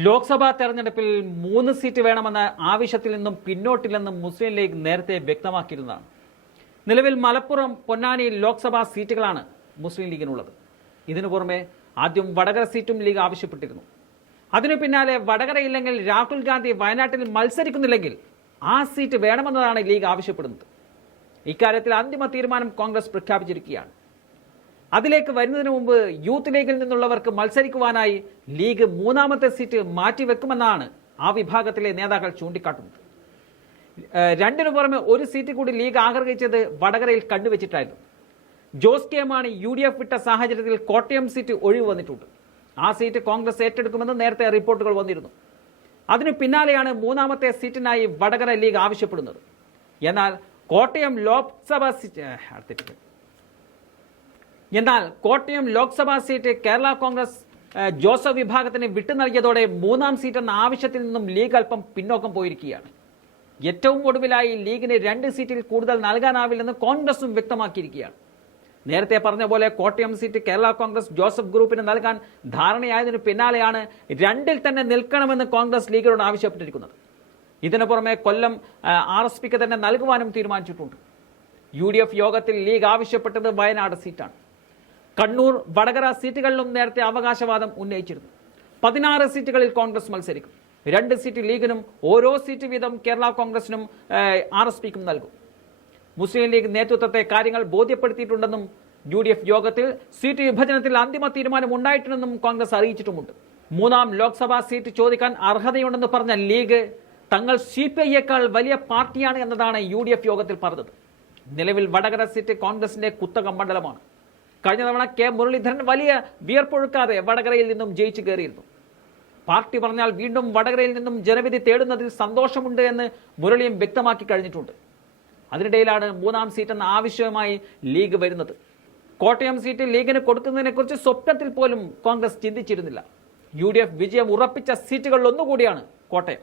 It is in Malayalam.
ലോക്സഭാ തെരഞ്ഞെടുപ്പിൽ മൂന്ന് സീറ്റ് വേണമെന്ന ആവശ്യത്തിൽ നിന്നും പിന്നോട്ടില്ലെന്നും മുസ്ലിം ലീഗ് നേരത്തെ വ്യക്തമാക്കിയിരുന്നതാണ്. നിലവിൽ മലപ്പുറം പൊന്നാനി ലോക്സഭാ സീറ്റുകളാണ് മുസ്ലിം ലീഗിനുള്ളത്. ഇതിനു പുറമെ ആദ്യം വടകര സീറ്റും ലീഗ് ആവശ്യപ്പെട്ടിരുന്നു. അതിനു പിന്നാലെ വടകര ഇല്ലെങ്കിൽ രാഹുൽ ഗാന്ധി വയനാട്ടിൽ മത്സരിക്കുന്നില്ലെങ്കിൽ ആ സീറ്റ് വേണമെന്നതാണ് ലീഗ് ആവശ്യപ്പെടുന്നത്. ഇക്കാര്യത്തിൽ അന്തിമ തീരുമാനം കോൺഗ്രസ് പ്രഖ്യാപിച്ചിരിക്കുകയാണ്. അതിലേക്ക് വരുന്നതിന് മുമ്പ് യൂത്ത് ലീഗിൽ നിന്നുള്ളവർക്ക് മത്സരിക്കുവാനായി ലീഗ് മൂന്നാമത്തെ സീറ്റ് മാറ്റിവെക്കുമെന്നാണ് ആ വിഭാഗത്തിലെ നേതാക്കൾ ചൂണ്ടിക്കാട്ടുന്നത്. രണ്ടിനു പുറമെ ഒരു സീറ്റ് കൂടി ലീഗ് ആഗ്രഹിച്ചത് വടകരയിൽ കണ്ടുവച്ചിട്ടായിരുന്നു. Jose K Mani U D F വിട്ട സാഹചര്യത്തിൽ കോട്ടയം സീറ്റ് ഒഴിവ് വന്നിട്ടുണ്ട്. ആ സീറ്റ് കോൺഗ്രസ് ഏറ്റെടുക്കുമെന്ന് നേരത്തെ റിപ്പോർട്ടുകൾ വന്നിരുന്നു. അതിനു പിന്നാലെയാണ് മൂന്നാമത്തെ സീറ്റിനായി വടകര ലീഗ് ആവശ്യപ്പെടുന്നത്. എന്നാൽ കോട്ടയം ലോക്സഭാ സീറ്റ് ഏഹ്, അടുത്തിട്ട് എന്നാൽ Kottayam Lok Sabha seat Kerala Congress Joseph വിഭാഗത്തിന് വിട്ടു നൽകിയതോടെ മൂന്നാം സീറ്റ് എന്ന ആവശ്യത്തിൽ നിന്നും ലീഗ് അല്പം പിന്നോക്കം പോയിരിക്കുകയാണ്. ഏറ്റവും ഒടുവിലായി ലീഗിന് രണ്ട് സീറ്റിൽ കൂടുതൽ നൽകാനാവില്ലെന്ന് കോൺഗ്രസും വ്യക്തമാക്കിയിരിക്കുകയാണ്. നേരത്തെ പറഞ്ഞ പോലെ Kottayam seat Kerala Congress Joseph ഗ്രൂപ്പിന് നൽകാൻ ധാരണയായതിനു പിന്നാലെയാണ് രണ്ടിൽ തന്നെ നിൽക്കണമെന്ന് കോൺഗ്രസ് ലീഗിനോട് ആവശ്യപ്പെട്ടിരിക്കുന്നത്. ഇതിനു പുറമെ കൊല്ലം ആർ എസ് പിക്ക് തന്നെ നൽകുവാനും തീരുമാനിച്ചിട്ടുണ്ട്. യു യോഗത്തിൽ ലീഗ് ആവശ്യപ്പെട്ടത് വയനാട് സീറ്റാണ്. കണ്ണൂർ വടകര സീറ്റുകളിലും നേരത്തെ അവകാശവാദം ഉന്നയിച്ചിരുന്നു. പതിനാറ് സീറ്റുകളിൽ കോൺഗ്രസ് മത്സരിക്കും. രണ്ട് സീറ്റ് ലീഗിനും ഓരോ സീറ്റ് വീതം കേരള കോൺഗ്രസിനും ആർ എസ് പിക്കും നൽകും. മുസ്ലിം ലീഗ് നേതൃത്വത്തെ കാര്യങ്ങൾ ബോധ്യപ്പെടുത്തിയിട്ടുണ്ടെന്നും യു ഡി എഫ് യോഗത്തിൽ സീറ്റ് വിഭജനത്തിൽ അന്തിമ തീരുമാനം ഉണ്ടായിട്ടുണ്ടെന്നും കോൺഗ്രസ് അറിയിച്ചിട്ടുമുണ്ട്. മൂന്നാം ലോക്സഭാ സീറ്റ് ചോദിക്കാൻ അർഹതയുണ്ടെന്ന് പറഞ്ഞ ലീഗ് തങ്ങൾ സി പി ഐയേക്കാൾ വലിയ പാർട്ടിയാണ് എന്നതാണ് യു ഡി എഫ് യോഗത്തിൽ പറഞ്ഞത്. നിലവിൽ വടകര സീറ്റ് കോൺഗ്രസിന്റെ കുത്തക മണ്ഡലമാണ്. കഴിഞ്ഞ തവണ കെ മുരളീധരൻ വലിയ വിയർപ്പൊഴുക്കാതെ വടകരയിൽ നിന്നും ജയിച്ചു കയറിയിരുന്നു. പാർട്ടി പറഞ്ഞാൽ വീണ്ടും വടകരയിൽ നിന്നും ജനവിധി തേടുന്നതിൽ സന്തോഷമുണ്ട് എന്ന് മുരളിയും വ്യക്തമാക്കി കഴിഞ്ഞിട്ടുണ്ട്. അതിനിടയിലാണ് മൂന്നാം സീറ്റ് എന്ന ആവശ്യവുമായി ലീഗ് വരുന്നത്. കോട്ടയം സീറ്റ് ലീഗിന് കൊടുക്കുന്നതിനെക്കുറിച്ച് സ്വപ്നത്തിൽ പോലും കോൺഗ്രസ് ചിന്തിച്ചിരുന്നില്ല. യു ഡി എഫ് വിജയം ഉറപ്പിച്ച സീറ്റുകളിൽ ഒന്നുകൂടിയാണ് കോട്ടയം.